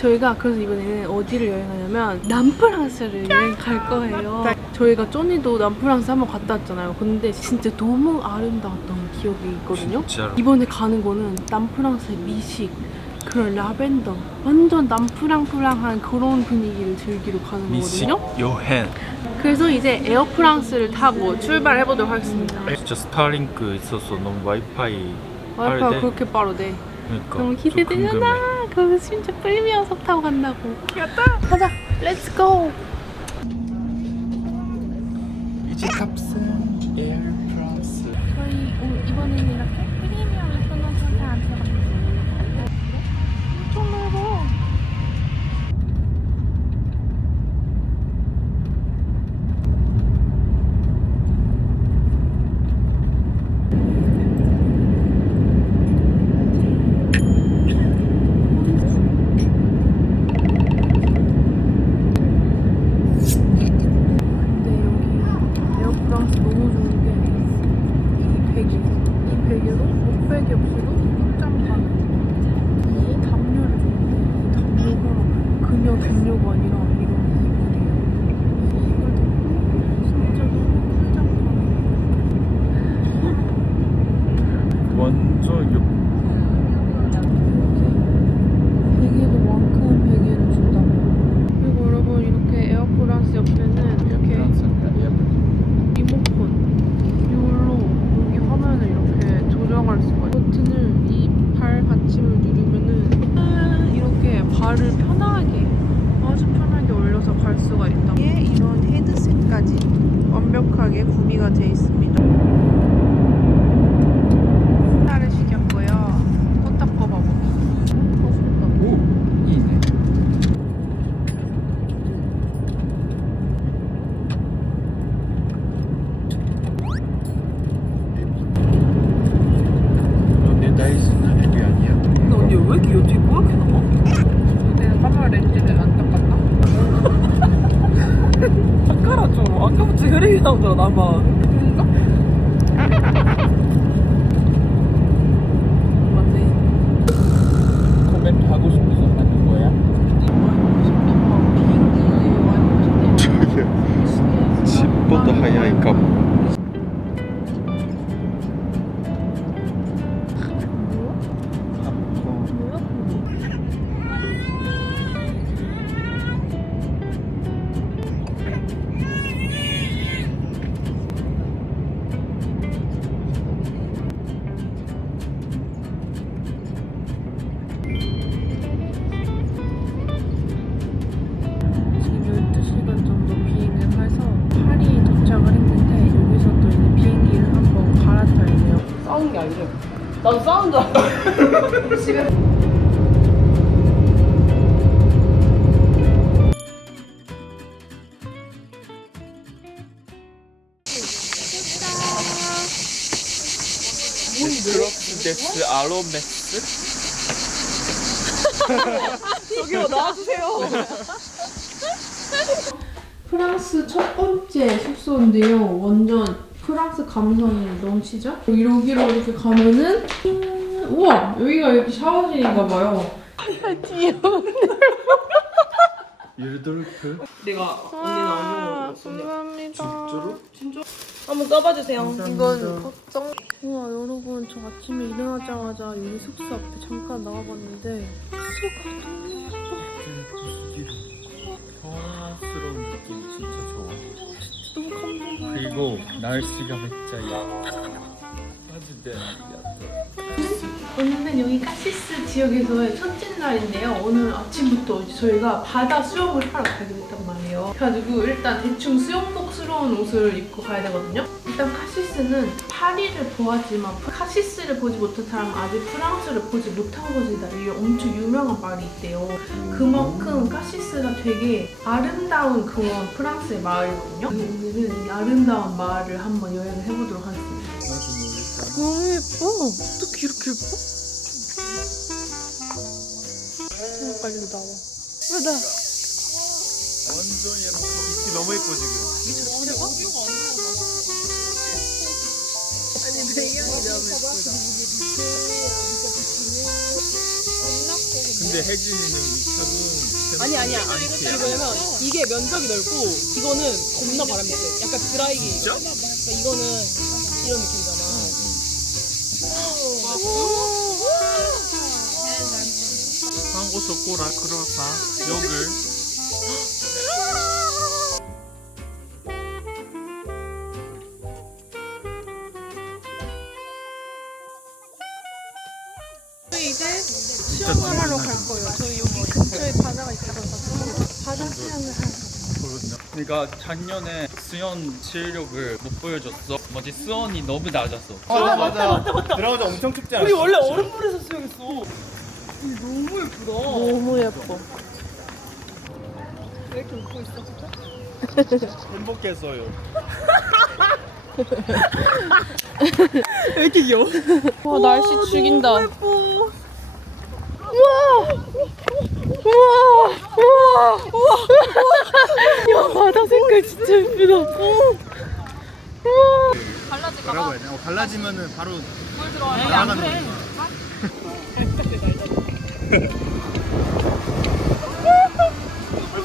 저희가 그래서 이번에는 어디를 여행하냐면 남프랑스를 여행 갈 거예요. 저희가 쪼니도 남프랑스 한번 갔다 왔잖아요. 근데 진짜 너무 아름다웠던 기억이 있거든요. 진짜로. 이번에 가는 거는 남프랑스의 미식, 그런 라벤더, 완전 남프랑프랑한 그런 분위기를 즐기러 가는 미식 거거든요. 여행. 그래서 이제 에어프랑스를 타고 출발해보도록 하겠습니다. 진짜 스타링크 있어서 너무 와이파이 와이파이가 빠르대. 그렇게 빠르대. 그러니까 너무 좀 기대되잖아. 궁금해. 그래서 진짜 프리미엄석 타고 간다고. 갔다. 가자. 렛츠 고. 이제 탑승 에어프랑스. 저희 이번에는 이렇게 프리미엄 입구는 절대 안 들어갑니다. 엄청 넓어. 완전 베개도 만큼 베개를 준다고. 그리고 여러분 이렇게 에어프랑스 옆에는 이렇게 리모컨 이걸로 여기 화면을 이렇게 조정할 수가 있어요. 버튼을 이 발 받침을 누르면은 이렇게 발을 편하게 아주 편하게 올려서 갈 수가 있다. 이런 헤드셋까지 완벽하게 구비가 되어 있습니다. 차를 시켰고요. 코딱 꼽아보기. 오, 이네. 내 다이스는 앱이 아니야. 근데 언니 왜 이렇게 여기 뽀얗게 나와? 내가 카메라 렌즈를 안 닦았나? 닦아라 좀. 아까부터 혈액이 나오더라 나만. 그런가? 맞네. 코멘트 하고 싶어서 하는 거야? 저게 집보다 하야이까 뭐. 지금 12시간 정도 비행을 해서 파리에 도착을 했는데 여기서 또 이제 비행기를 한번 갈아타야 돼요. 싸우는 게 아니죠? 나도 싸우는 줄 알아. 지금 크록스 데스 아로메스? 저기요 나와주세요. 프랑스 첫 번째 숙소인데요. 완전 프랑스 감성이 넘치죠? 여기로 이렇게 가면은 우와 여기가 이렇게 샤워실인가 봐요. 귀여워. 유르돌프? 내가 언니는 안 먹어. 감사합니다. 진짜로? 한번 써봐주세요. 감사합니다. 이건 걱정. 우와 여러분 저 아침에 일어나자마자 여기 숙소 앞에 잠깐 나와봤는데 숙소가 너무 예뻐. 평화스러운 느낌이 진짜 좋아. 너무 감동받아. 그리고 날씨가 맥자야. 마지대 오늘은 여기 카시스 지역에서의 첫째 날인데요. 오늘 아침부터 이제 저희가 바다 수영을 하러 가게 됐단 말이에요. 그래가지고 일단 대충 수영복스러운 옷을 입고 가야 되거든요. 일단 카시스는 파리를 보았지만 카시스를 보지 못한 사람은 아직 프랑스를 보지 못한 것이다. 이게 엄청 유명한 말이 있대요. 그만큼 카시스가 되게 아름다운 그런 프랑스의 마을이거든요. 오늘은 이 아름다운 마을을 한번 여행을 해보도록 하겠습니다. 너무 예뻐. 어떻게 이렇게 예뻐? 빨리 나와. 왜 나? 완전 예뻐. 빛이 너무 예뻐 지금. 아니 배경이 너무 예쁘다. 근데 혜진이는 차는 아니야. 이거 왜냐면 이게 면적이 넓고 이거는 겁나 바람이 세. 약간 드라이기. 진짜? 그러니까 이거는 이런 느낌이잖아. 한국 초코라 크로아상 요글 저희 이제 수영을 하러 갈 거예요. 저희 여기 근처에 바다가 있어서 바다 수영을 하러. 그러니까 작년에 수연 실력을 못 보여줬어. 뭐지 수원이 너무 낮았어. 맞아. 들어가자 엄청 춥지 않았어? 우리 원래 얼음물에서 수영했어. 너무 예쁘다. 너무 예뻐. 왜 이렇게 웃고 있어? 행복했어요. 왜 이렇게 귀여워? 와 날씨 죽인다. 예뻐. 야 바다 색깔 진짜 예쁘다. 뭐라고 해야 되나? 갈라지면은 바로 물 들어와. 나가는 거니까.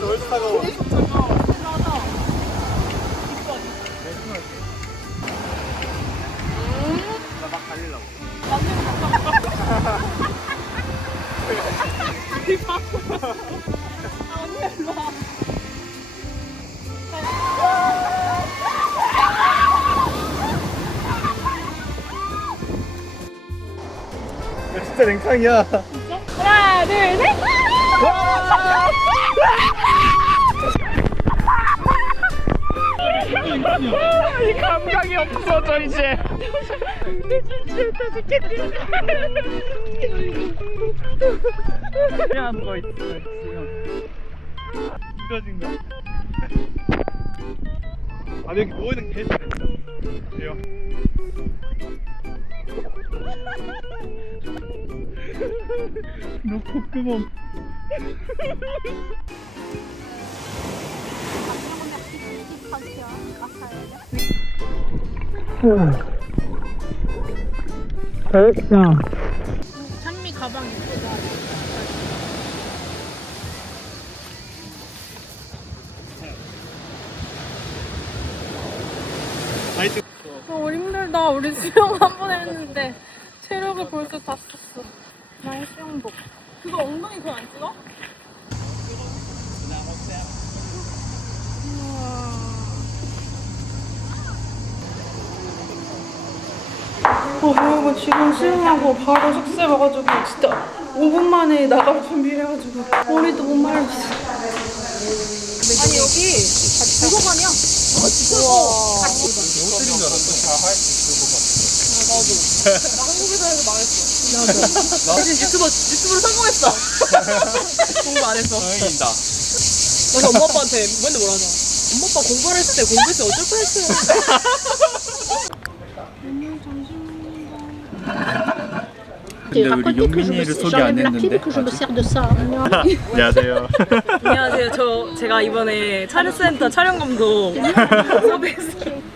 벌써 따가워. 나막 달리려고. 야, 진짜 냉탕이야. 하나 둘 셋. 이 감각이 없어져 이제. 미안한 거 있어. 이거진가? 아 여기 누워있는 게 재밌어. 너 콧구멍. 찬미 가방 예쁘다. 우리 힘들다. 우리 수영 한 번 했는데 체력을 벌써 다 썼어. 나의 수영복. 그거 엉덩이 그거 안 찍어? 여러분 지금 수영하고 바로 숙소에 와가지고 진짜 5분 만에 나갈 준비를 해가지고 머리도 못 말렸어. 아니 여기 도서관이야. 호텔인 줄 알았어. 다 할수 있을 것 같아. 나 한국에서 해서 망했어. 나도. 유튜브로 성공했어. 공부 안 했어. 다행이다. 그래서 엄마 아빠한테 맨날 뭐라 하잖아. 엄마 아빠 공부를 했을 때 공부했을 때 어쩔 뻔했어요. 근데 우리 용민이를 소개 안 했는데. 안녕하세요. 안녕하세요. 제가 이번에 촬영센터 촬영 감독 섭외했어요.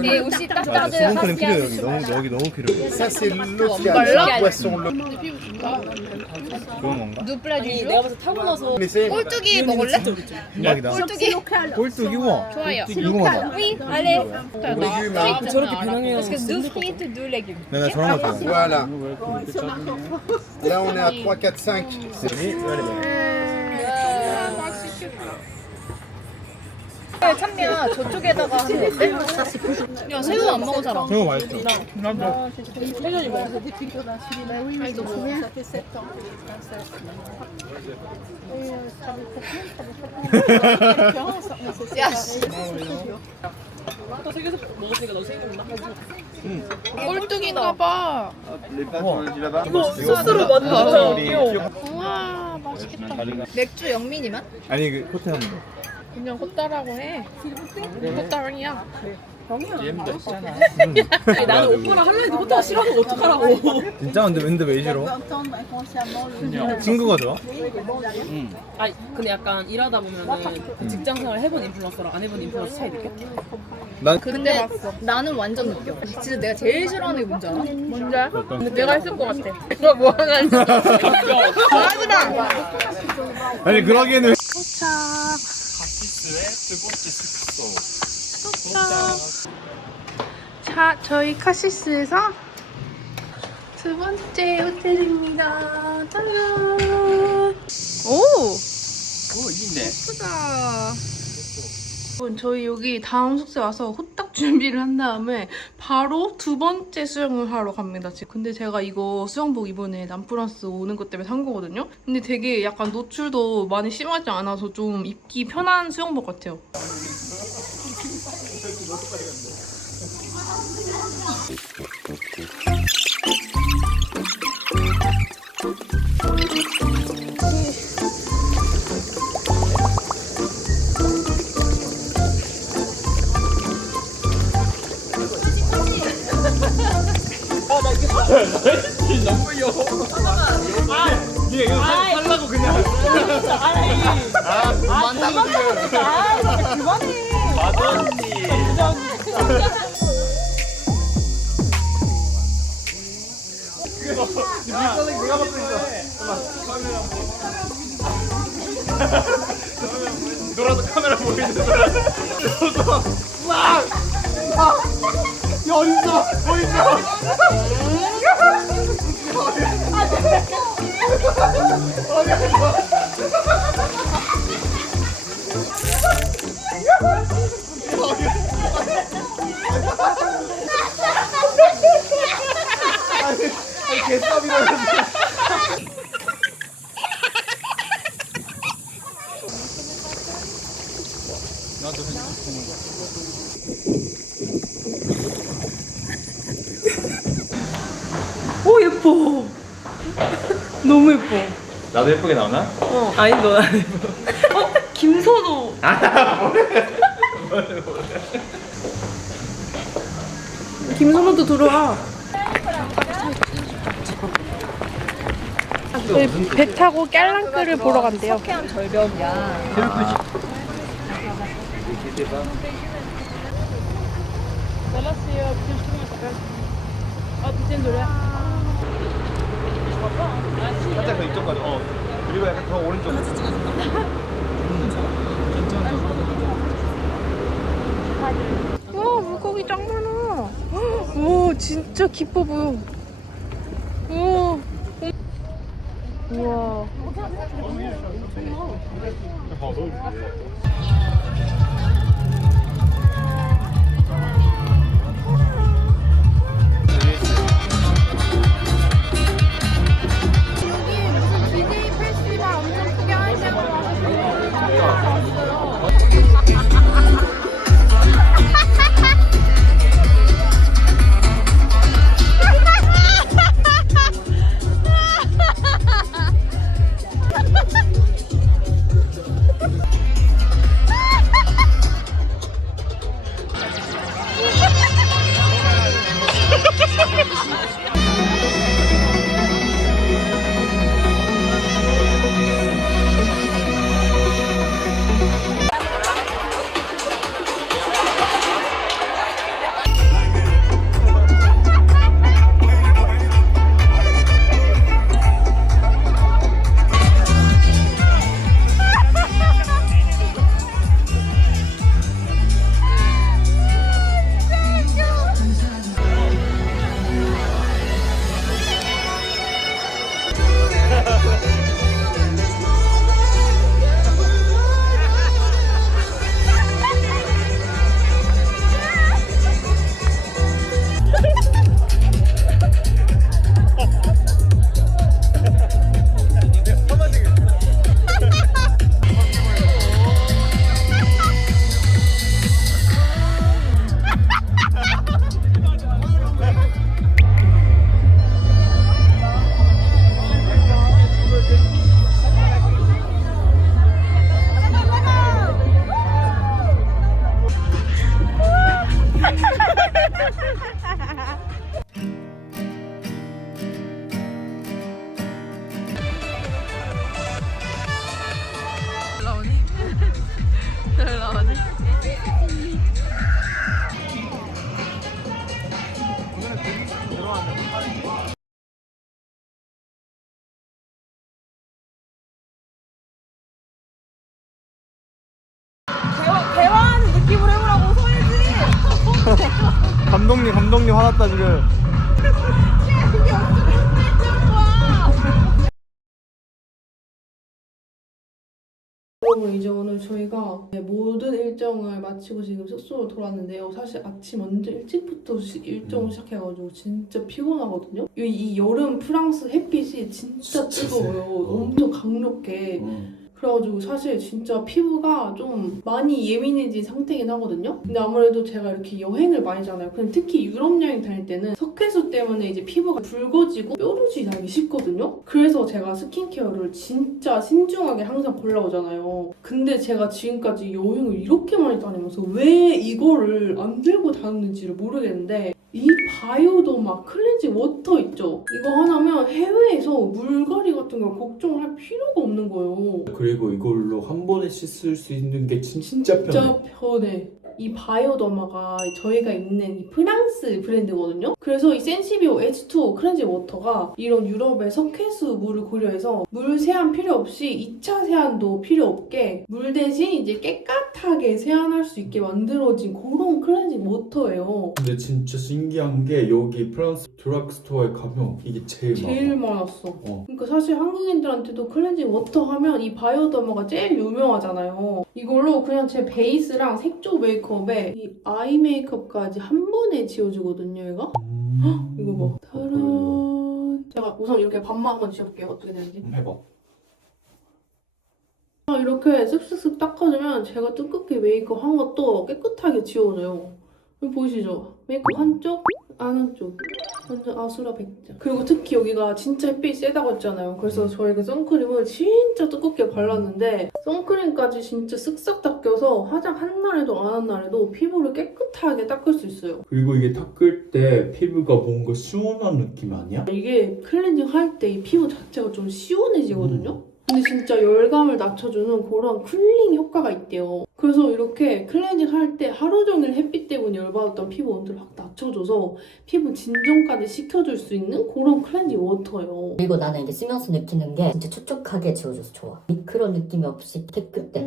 Et aussi tartare de 수분 크림 필요해 여기. 여기 너무 필요해. Ça c'est l'eau qui a poisson. 좋은 건가? deux plats du jour. 내가 봐서 타고 나서 근데 꼴뚜기 먹을래? 대박이다. 꼴뚜기? 꼴뚜기 우와. 좋아요. 이거마다. Oui, allez. légumes. 저렇게 변형해요. Parce que deux frites, deux légumes. 나 저런 거 좋아. Voilà. Là, on est à 3, 4, 5. 찬미야, 저쪽에다가 하면 어때? 야, 새우 안 먹은 사람. 저거 맛있어. 혜전이 먹어. 야, 또 세계에서 먹었으니까 너 생각나. 꼴뚜기인가 봐. 이거 소스로 만든 거잖아. 귀여워. 우와, 맛있겠다. 맥주 영민이만? 아니 그 호텔 한번. 그냥 호따라고 해. 호따랑이야. DM도 있잖아. 아니, 나는 오빠랑 할라 했는데 혼자 싫어하면 어떡하라고. 진짜 근데 왜 싫어? 친구가 좋아? 아니 근데 약간 일하다 보면은 직장생활 해본 인플루언서랑 안 해본 인플루언서 차이 느껴? 난 근데 나는 완전 느껴. 진짜 내가 제일 싫어하는 게 뭔지 알아? 뭔지 알아? 근데 내가 했을 것 같아. 너 뭐 하나 있어? 아니 그러기에는 카시스의 두 번째 숙소. 자, 저희 카시스에서 두 번째 호텔입니다. 짜잔. 오, 오 있네. 예쁘다. 여러분, 저희 여기 다음 숙소에 와서 후딱 준비를 한 다음에 바로 두 번째 수영을 하러 갑니다. 지금. 근데 제가 이거 수영복 이번에 남프랑스 오는 것 때문에 산 거거든요. 근데 되게 약간 노출도 많이 심하지 않아서 좀 입기 편한 수영복 같아요. 너무 귀여워. 얘 이거 살라고 그냥 마더니. 내가 받고 있어. 너라도 카메라 보이는데. 와! 야 어딨어? 어딨어? 아니 개싸움이라는. 나도 핸드폰. 오, 예뻐. 너무 예뻐. 나도 예쁘게 나오나? 아니 너 김선호. 김선호도 들어와. 저희 배 타고 깔랑크를 보러 간대요. 석회암 절벽이야. 살짝 더 이쪽까지. 그리고 약간 더 오른쪽. 와, 물고기 짱 많아. 오, 진짜 깊어 보여. 오. 우와. 감독님 화났다 지금. 여러분 이제 오늘 저희가 모든 일정을 마치고 지금 숙소로 돌아왔는데요. 사실 아침 완전 일찍부터 일정을 시작해가지고 진짜 피곤하거든요. 이 여름 프랑스 햇빛이 진짜 뜨거워요. 엄청 강력해. 그래가지고 사실 진짜 피부가 좀 많이 예민해진 상태긴 하거든요. 근데 아무래도 제가 이렇게 여행을 많이 하잖아요. 근데 특히 유럽 여행 다닐 때는 석회수 때문에 이제 피부가 붉어지고 뾰루지 나기 쉽거든요. 그래서 제가 스킨케어를 진짜 신중하게 항상 골라오잖아요. 근데 제가 지금까지 여행을 이렇게 많이 다니면서 왜 이거를 안 들고 다녔는지를 모르겠는데 이 바이오더마 클렌징 워터 있죠? 이거 하나면 해외에서 물갈이 같은 걸 걱정할 필요가 없는 거예요. 그리고 이걸로 한 번에 씻을 수 있는 게 진짜 편해. 진짜 편해. 이 바이오더마가 저희가 있는 이 프랑스 브랜드거든요. 그래서 이 센시비오 H2O 클렌징 워터가 이런 유럽의 석회수 물을 고려해서 물 세안 필요 없이 2차 세안도 필요 없게 물 대신 이제 깨끗하게 세안할 수 있게 만들어진 그런 클렌징 워터예요. 근데 진짜 신기한 게 여기 프랑스 드럭스토어에 가면 이게 제일 많아. 많았어. 그러니까 사실 한국인들한테도 클렌징 워터 하면 이 바이오더마가 제일 유명하잖아요. 이걸로 그냥 제 베이스랑 색조 메이크업에 이 아이 메이크업까지 한 번에 지워주거든요, 얘가. 이거 봐. 타란. 제가 우선 이렇게 반만 한번 지워볼게요. 어떻게 되는지. 해봐. 이렇게 쓱쓱쓱 닦아주면 제가 두껍게 메이크업 한 것도 깨끗하게 지워져요. 여기 보이시죠? 메이크업 한쪽, 안 한쪽. 완전 아수라백자. 그리고 특히 여기가 진짜 햇빛이 세다고 했잖아요. 그래서 저희가 선크림을 진짜 두껍게 발랐는데 선크림까지 진짜 쓱싹 닦여서 화장 한 날에도 안 한 날에도 피부를 깨끗하게 닦을 수 있어요. 그리고 이게 닦을 때 피부가 뭔가 시원한 느낌 아니야? 이게 클렌징 할 때 이 피부 자체가 좀 시원해지거든요. 근데 진짜 열감을 낮춰주는 그런 쿨링 효과가 있대요. 그래서 이렇게 클렌징 할 때 하루 종일 햇빛 때문에 열받았던 피부 온도를 확 낮춰줘서 피부 진정까지 시켜줄 수 있는 그런 클렌징 워터예요. 그리고 나는 이게 쓰면서 느끼는 게 진짜 촉촉하게 지워줘서 좋아. 미끄러운 느낌이 없이 깨끗해.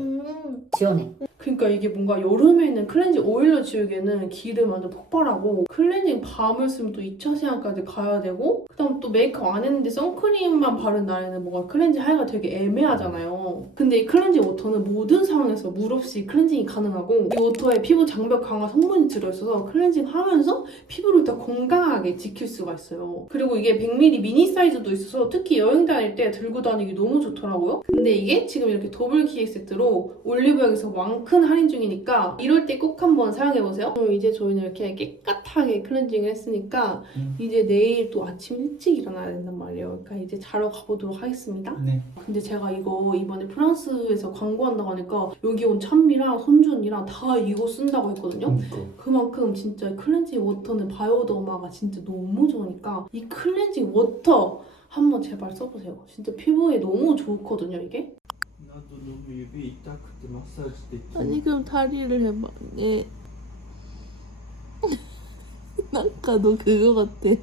시원해. 그러니까 이게 뭔가 여름에는 클렌징 오일로 지우기에는 기름 완전 폭발하고 클렌징 밤을 쓰면 또 2차 세안까지 가야 되고 그다음 또 메이크업 안 했는데 선크림만 바른 날에는 뭔가 클렌징 하기가 되게 애매하잖아요. 근데 이 클렌징 워터는 모든 상황에서 물 없이 클렌징이 가능하고 이 워터에 피부 장벽 강화 성분이 들어있어서 클렌징 하면서 피부를 더 건강하게 지킬 수가 있어요. 그리고 이게 100ml 미니 사이즈도 있어서 특히 여행 다닐 때 들고 다니기 너무 좋더라고요. 근데 이게 지금 이렇게 더블 기획 세트로 올리브영에서 왕큰 할인 중이니까 이럴 때 꼭 한번 사용해보세요. 그럼 이제 저희는 이렇게 깨끗하게 클렌징을 했으니까 이제 내일 또 아침 일찍 일어나야 된단 말이에요. 그러니까 이제 자러 가보도록 하겠습니다. 네. 근데 제가 이거 이번에 프랑스에서 광고한다고 하니까 여기 온 찬미랑 손준이랑 다 이거 쓴다고 했거든요. 그만큼 진짜 클렌징 워터는 바이오더마가 진짜 너무 좋으니까 이 클렌징 워터 한번 제발 써보세요. 진짜 피부에 너무 좋거든요, 이게. 나도 너무 입이 있다 그때 마사지 때. 아니 그럼 다리를 해봐. 네. 아까 너 그거 같아.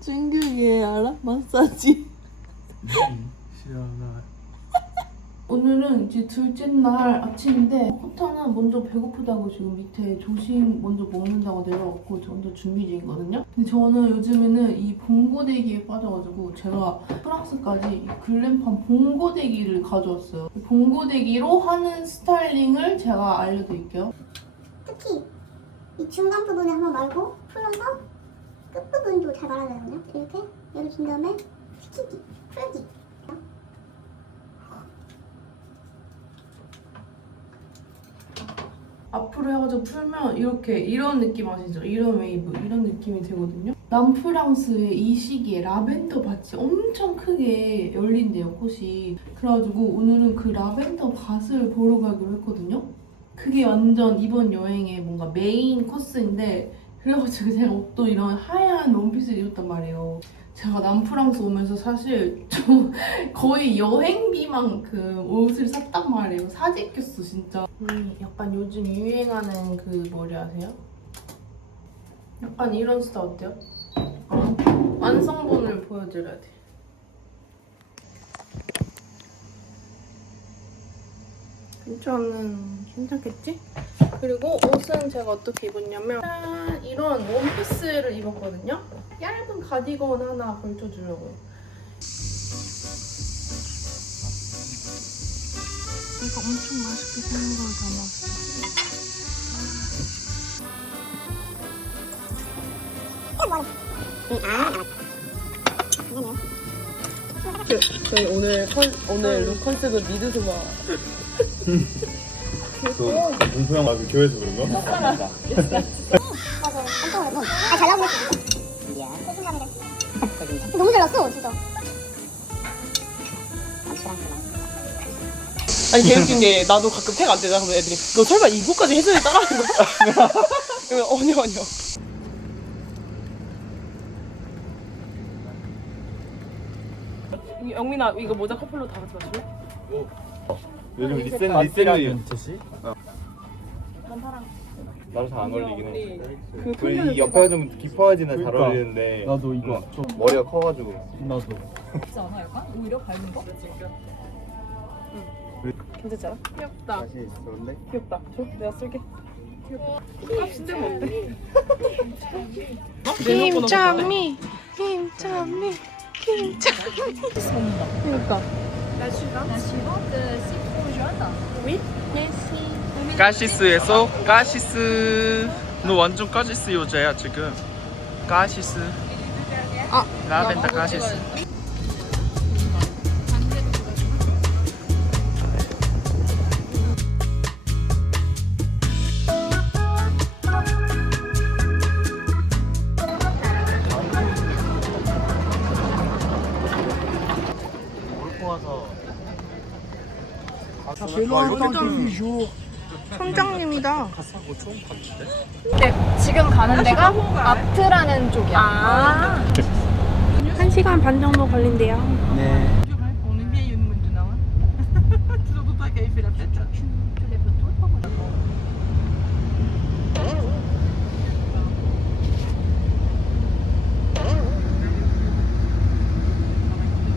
준규이 알아? 마사지. 시원하. 오늘은 이제 둘째 날 아침인데 호타는 먼저 배고프다고 지금 밑에 조식 먼저 먹는다고 내려왔고 저 먼저 준비 중이거든요. 근데 저는 요즘에는 이 봉고데기에 빠져가지고 제가 프랑스까지 글램팜 봉고데기를 가져왔어요. 봉고데기로 하는 스타일링을 제가 알려드릴게요. 특히 이 중간 부분에 한번 말고 풀어서 끝부분도 잘 말아야 되거든요. 이렇게 여기 준 다음에 스키기, 풀기. 앞으로 해가지고 풀면 이렇게 이런 느낌 아시죠? 이런 웨이브 이런 느낌이 되거든요. 남프랑스의 이 시기에 라벤더 밭이 엄청 크게 열린대요, 꽃이. 그래가지고 오늘은 그 라벤더 밭을 보러 가기로 했거든요. 그게 완전 이번 여행의 뭔가 메인 코스인데 그래가지고 제가 옷도 이런 하얀 원피스를 입었단 말이에요. 제가 남프랑스 오면서 사실 좀 거의 여행비만큼 옷을 샀단 말이에요. 사재 꼈어 진짜. 약간 요즘 유행하는 그 머리 아세요? 약간 이런 스타일 어때요? 완성본을 보여드려야 돼. 괜찮겠지? 그리고 옷은 제가 어떻게 입었냐면 짠! 이런 원피스를 입었거든요. 얇은 가디건 하나 걸쳐주려고요. 이거 엄청 맛있게 생긴 걸 담았어. 저희 오늘 룩 컨셉은 미드소마. 문소 형 아주 교회에서 그런 거? 아, 잘 나오네. 너무 잘 나왔어, 진짜. 아니 개웃긴 게 나도 가끔 택 안 되잖아. 그러면 애들이 너 설마 이거까지 해설을 따라하는 거야? 그러면 아니요. 영민아 이거 모자 커플로 다 같이 마실래? 요즘 리셀리 제시? 나도 잘 안 어울리긴 해. 이 옆에가 좀 깊어야지는 잘 어울리는데 나도 이거 좀 머리가 커가지고. 나도. 그렇지 않아 약간? 오히려 밟은 거? 괜찮지 않아? 귀엽다. 다시 있었는데? 귀엽다. 줘 내가 쓸게. 값인데 뭐 어때? 김찬미. 김찬미. 김찬미. 그러니까. 가시스에서 가시스. 너 완전 가시스 여자야 지금. 가시스. 라벤더 가시스. 선장님이다. 지금 가는 데가 아트라는 쪽이야. 1시간 반 정도 걸린대요. 네.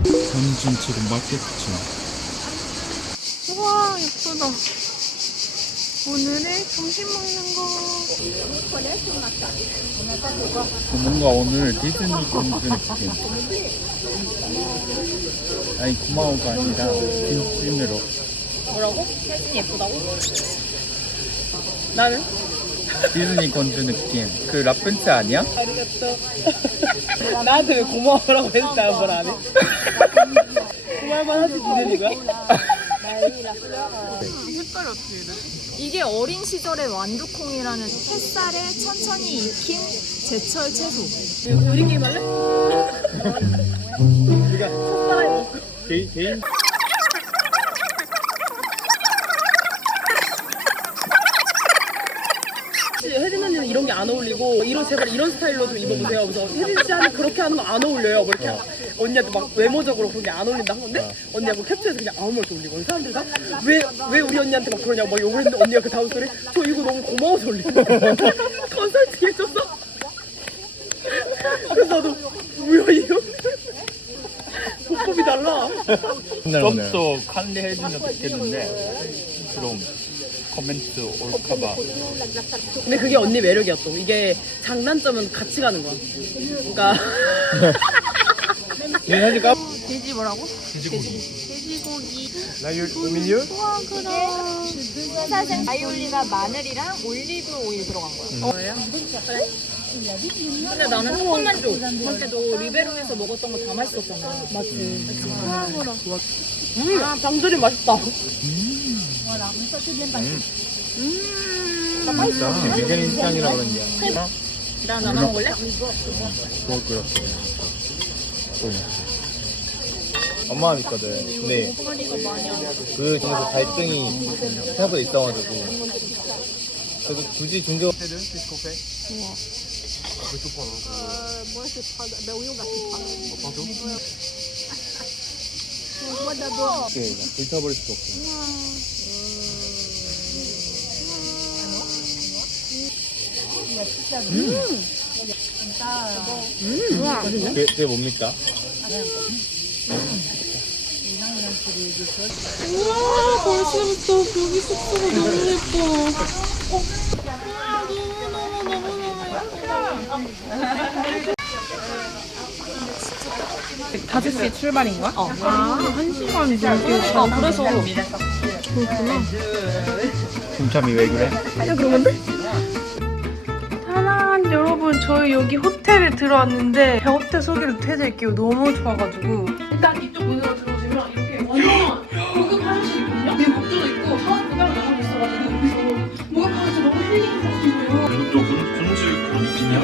현진 지금 마켓이죠. 우와 예쁘다. 오늘의 점심 먹는 거. 뭔가 오늘 디즈니 공주 느낌. 아니 고마워가 아니라 진심으로. 뭐라고? 혜진이 예쁘다고? 나는? 디즈니 공주 느낌. 그 라푼ツ아니야? 나한테 왜 고마워라고 했다 뭘 안 해? 고마울만 하지 기대리가? 색깔이 어떻게 이래? 이게 어린 시절의 완두콩이라는 햇살에 천천히 익힌 제철 채소. 우리 게임 할래? 개인 혜진 언니는 이런 게 안 어울리고 제발 이런 스타일로 좀 입어보세요. 그래서 혜진 씨한테 그렇게 하는 거 안 어울려요. 뭐 이렇게 언니한테 막 외모적으로 그게 안 어울린다 한 건데 언니가 뭐 캡처해서 그냥 아무 말도 올리고 사람들이 다 왜 우리 언니한테 막 그러냐고 막 욕을 했는데 언니가 그 다음 소리 저 이거 너무 고마워서 올리고 컨설팅 해줬어. 그래서 나도 뭐야 이거 보법이 달라. 좀 더 관리해주면 좋겠는데 그럼 코멘트 올까봐. 근데 그게 언니 매력이었어. 이게 장단점은 같이 가는 거야. 그러니까 돼지 뭐라고? 돼지고기. 돼지고기. 나 오미뉴? 우와 그럼. 사생 아이올리가 마늘이랑 올리브 오일 들어간 거야. 뭐예요? 근데 나는 조금만 줘. 그때도 리베로에서 먹었던 거 다 맛있었잖아. 맞지? 아 장조림 맛있다. 맛있다. 미개인장이라 그런지. 나 나만 먹을래? 좋을 것 같아. 엄마가 있거든. 근데 그 중에서 갈등이 생각보다 있어가지고 그래도 굳이 중교. 불타버릴 수도 없고. 그게 뭡니까? 우와 벌써부터 여기 숙소가 너무 예뻐. 5시 출발인가? 아 1시간 넘게. 그래서 그렇구나. 동참이 왜 그래? 그냥 그런 건데? 짜란 여러분 저희 여기 호텔에 들어왔는데 제가 호텔 소개를 해드릴게요. 너무 좋아가지고 일단 이쪽 문으로 들어오시면 이렇게 완전 고급 화장실이거든요. 여기 목조도 있고 샤워도 따로 나가고 있어가지고 여기서 목욕하면서 너무 힐링하고 거예요. 또 분질 그런 느낌이야?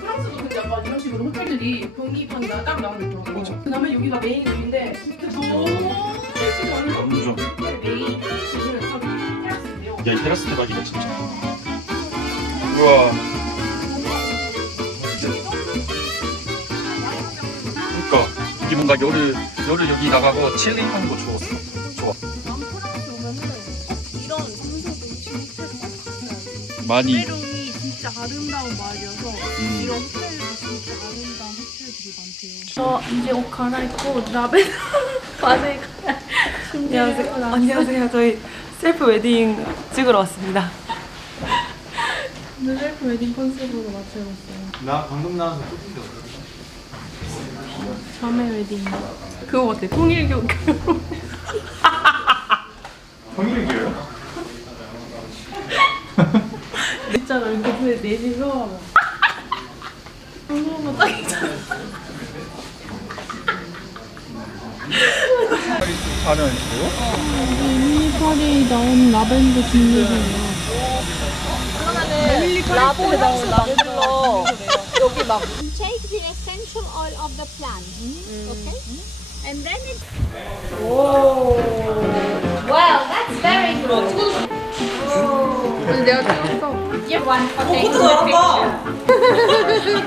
프랑스도 근데 약간 이런 식으로 호텔들이 변기판이가 따로 나오고 있더라고요. 그다음에 여기가 메인 룸인데 너무 예쁘지 않아요? 완전. 메인 룸은 테라스인데요. 야, 이 테라스 대박이다 진짜. 우와. 그러니까 이게 뭔가 열을 여기 나가고 칠링하는 거 좋았어. 좋아. 많이. 메롱이 진짜 아름다운 말이어서 이런 호텔도 진짜 아름다운 호텔들이 많대요. 저 이제 옷 갈아입고 라벤 바지 안녕하세요. 안녕하세요. 저희 셀프 웨딩 찍으러 왔습니다. 오늘 셀프 웨딩 컨셉으로 맞춰봤어요. 나 방금 나와서 쫓긴데 자매 웨딩. 그거 같아. 통일교 결혼. 통일교요? 있잖아 이렇게 넷이서 방송만 딱 있잖아. 촬영했어요? 미니파리 나온 라벤더 진주예요. 라벤더 나온 라벤더. 여기 막 Take the essential oil of the plant. Okay? And then it. Well, that's very good. 근데 내가 찍었어. Give one. Okay. 포즈 잘한다.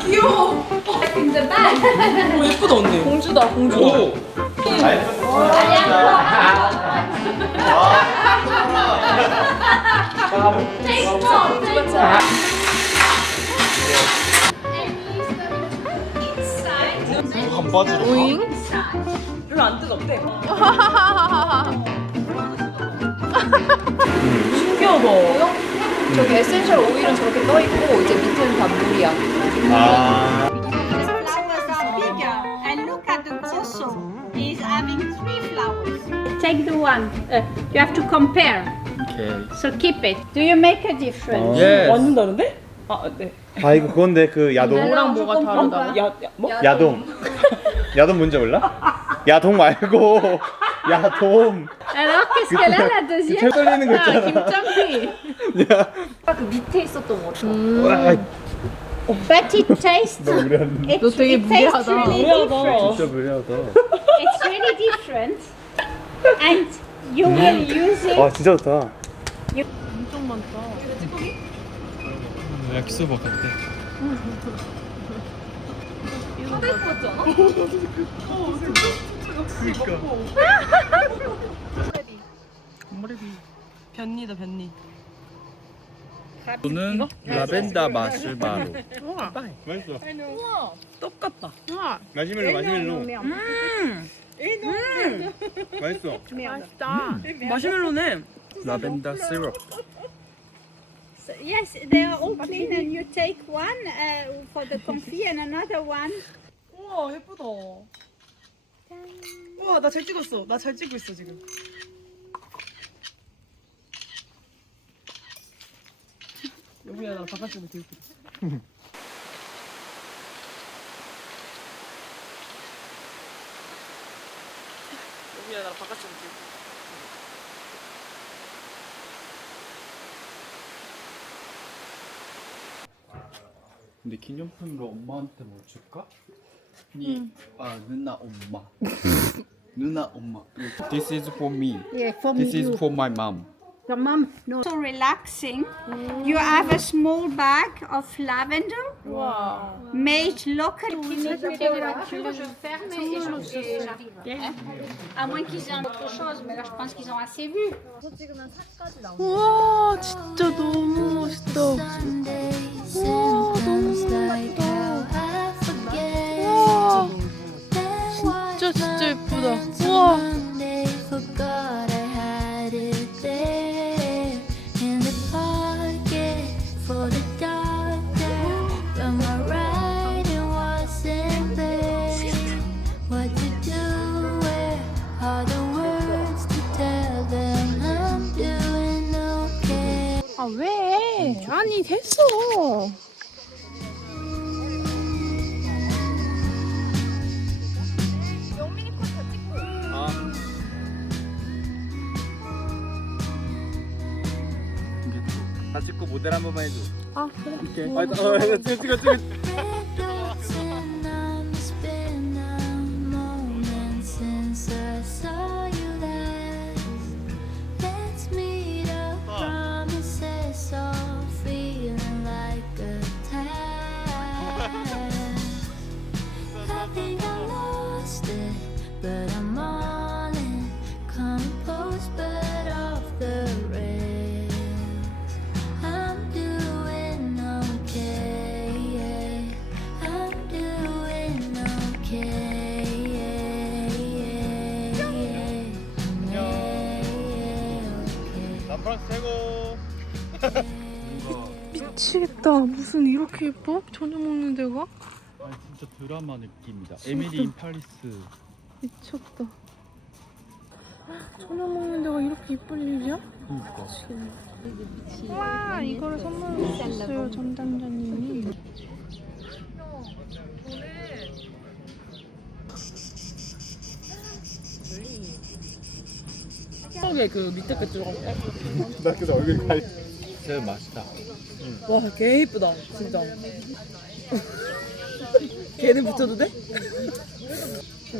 귀여워. In the back. 오 예쁘다 언니. 공주다 공주. 오! Take one. Take one. 반바지로 오잉? 별로 안 뜨겁대. 신기하다. 저기 에센셜 오일은 저렇게 떠 있고 이제 밑에는 다 물이야. 아. The flowers are bigger. And look at the grosso. He's having 3 flowers. Take the one. You have to compare. 오케이. So keep it. Do you make a difference? 예. 완전 다른데? 아 네. 아 이거 그건데 그 야동. 뭐랑 뭐가 다르다? 뭐? 야동. 야동 뭔지 몰라? 야동 말고 야동. Alors, qu'est-ce qu'elle a la deuxième? 철 떨리는 거 있잖아. 김짱피. 야. 그 밑에 있었던 거 같아. 와, But it tastes. 너무 무례한데. 너 되게 It tastes 무례하다. really different. 진짜 무례하다. It's really different. And you will use it. 와 진짜 좋다. 엄청 많다. 야키소바 같아. 변니다 변니. 저는 라벤더 맛을 바로. 맛있어. 똑같다. 마시멜로. 맛있어. 맛있다. 마시멜로네. 라벤더 시럽. So, yes, they are all clean, and you take one for the comfy and another one. 우와 예쁘다. 우와 나 잘 찍었어. 나 잘 찍고 있어 지금. 여보야 나 바깥쪽으로 들고 있어. 여보야 나 바깥쪽으로 들고 있어. 근데 기념품으로 엄마한테 뭐 줄까? 누나 엄마. 누나 엄마. This is for me. Yeah, for This is for my mom. Your mom, no. So relaxing. You have a small bag of lavender. Wow. Made locally. À moins qu'ils aient autre chose, mais là je pense qu'ils ont assez vu. 우와 진짜 너무 멋있다. 우와 너무 멋있다. 우와 진짜 예쁘다. 우와 다 찍고 모델 한 번만 해줘. 아 그래? 오케이. 찍어. 남프랑스 최고. 미치겠다. 무슨 이렇게 예뻐? 저녁 먹는 데가? 아 진짜 드라마 느낌이다. 에미리 인 파리스. 미쳤다. 저녁 먹는 데가 이렇게 이쁠 일이야? 그러니까. 와 이거를 선물로 주셨어요 전담자님이. 속에 그 밑에 끝 들어간 거. 나 그래서 얼굴 가리. 진짜 맛있다. 와, 개 이쁘다, 진짜. 걔는 붙여도 돼?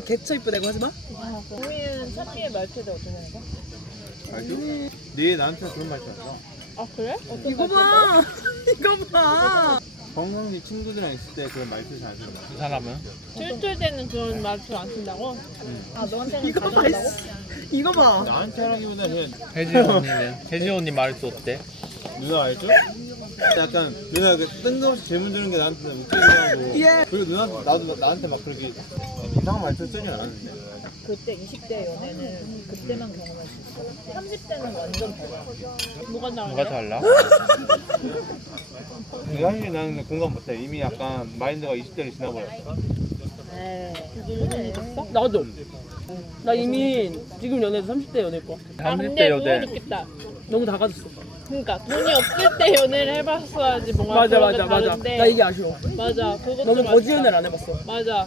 개처 이쁘다고 하지 마. 우리는 찬미의 말투대 어떠냐는 거? 알죠? 네 나한테 그런 말 했어. 아 그래? 이거 봐! 이거 봐! 정상이 친구들이랑 있을 때 그런 말투 잘 쓴다. 그 사람은? 툴툴 때는 그런 말투 안 쓴다고? 아 너한테는 이거 봐, 가져온다고? 이거 봐! 나한테 하기보다 그냥 혜지 언니는? 혜지 언니 말투 어때? 누나 알죠? 약간 누나 그 뜬금없이 질문 주는 게 나한테 웃기기도 하고. 예. 그리고 누나 나도 나한테 막 그렇게 이상한 말투 쓰진 않았는데. 그때 20대 연애는 그때만 경험할 수 있어. 30대는 완전 달라. 뭐가 다른데? 뭐가 달라? 근데 사실 나는 공감 못해. 이미 약간 마인드가 20대를 지나버렸어. 나도. 나 이미 지금 연애도 30대 연애일 거야. 아 30대 근데 여대. 그거 느꼈다. 너무 다 가졌어. 그러니까 돈이 없을 때 연애를 해봤어야지 뭔가 맞아, 그런 게 맞아, 맞아. 다른데. 나 이게 아쉬워. 맞아 그것도 너무 거지 맞다. 연애를 안 해봤어. 맞아.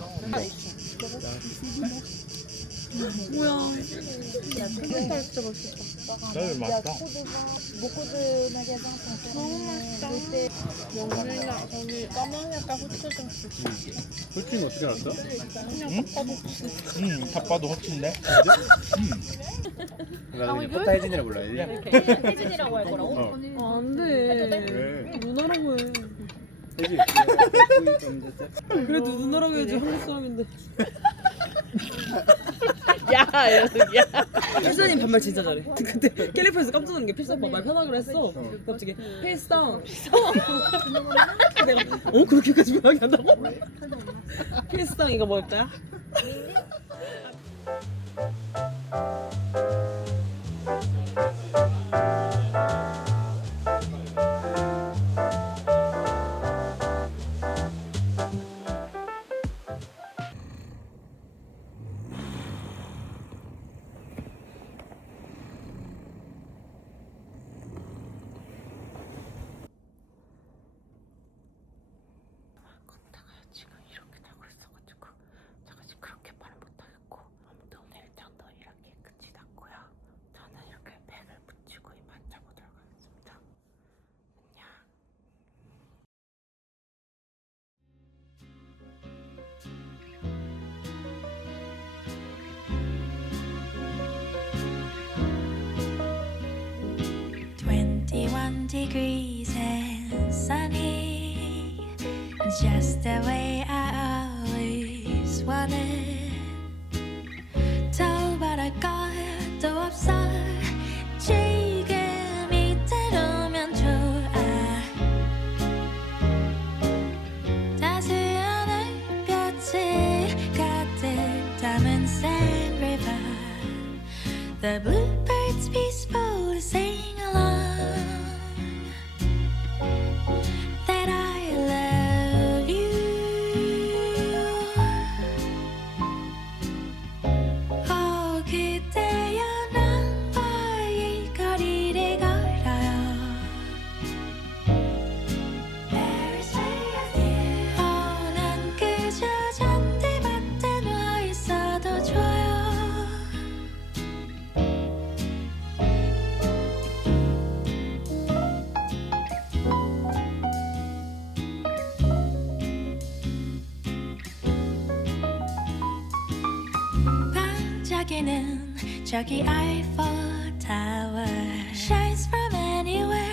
뭐야. 널 맛있다. 너무 맛있다. 명이나 거기 까만 색깔 후추 좀 주시. 솔직히 어떻게 알았어? 딱 봐도 호치인데? 나는 그냥 포타 혜진이라 불러야지. 혜진이라고 할 거라고? 안 돼. 왜? 누나라고 해. 혜진. 그래도 누나라고 해야지, 한국 사람인데. 야 이러야. 필사님 반말 진짜 잘해. 그때 캘리포니아에서 깜짝 놀란 게 필사 반말 편하기로 했어. 갑자기 필상. 내가 그렇게까지 편하게 한다고? 필상 이거 뭘까요? 지금 이렇게 자고 있어가지고 제가 지금 그렇게 말을 못하겠고 아무튼 오늘 일정도 이렇게 끝이 났고요. 저는 이렇게 팩을 붙이고 이만 자보도록 하겠습니다. 안녕. degrees and sunny, just the way I always wanted. 더 바랄 것도 없어. 지금 이대로면 좋아. 따스한 햇볕이 가득 담은 Sand River. The bluebirds peacefully sing along. That I love you. Oh, 그대여 나와 이 거리를 걸어요. Oh, 난 그저 잔디밭에 누워 있어도 좋아요. 여기는 저기 Eiffel Tower shines from anywhere